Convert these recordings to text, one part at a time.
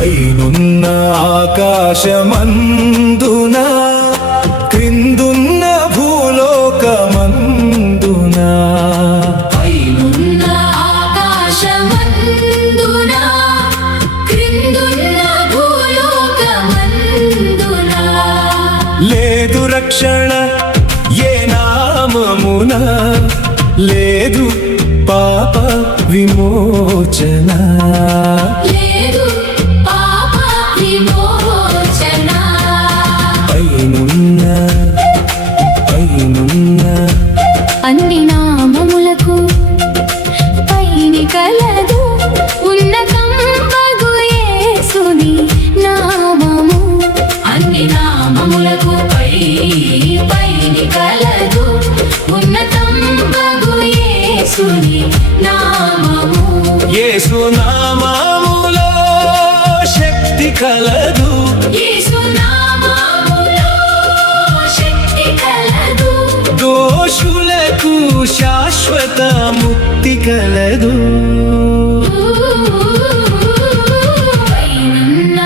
పైనున్న ఆకాశమందున క్రిందున్న భూలోకమందున పైనున్న ఆకాశమందున క్రిందున్న భూలోకమందున లేదు రక్షణ ఏ నామమున లేదు పాప విమోచన లేదు పాప విమోచన పైనున్న అన్ని నామములకు పైని కలదు ఉన్నతంబగు యేసుని నామము అన్ని నామములకు పైని కలదు ఉన్నతంబగు యేసుని నామము యేసు నామములో శక్తి కలదు యేసు నామములో శక్తి కలదు దోషులకు శాశ్వత ముక్తి కలదు పైనున్న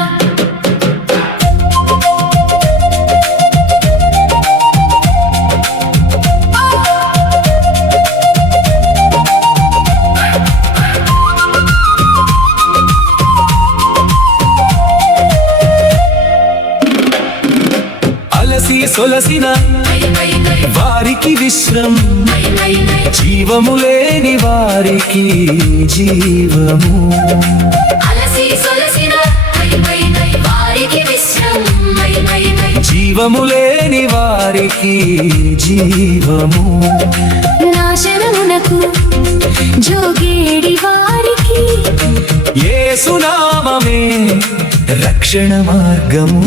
అలసి సొలసిన వారికి విశ్రం జీవము లేని వారికి జీవము అలసి సొలసిన వారికి విశ్రమం జీవము లేని వారికి జీవము నాశనమునకు జోగేడి వారికి యేసు నామమే రక్షణ మార్గము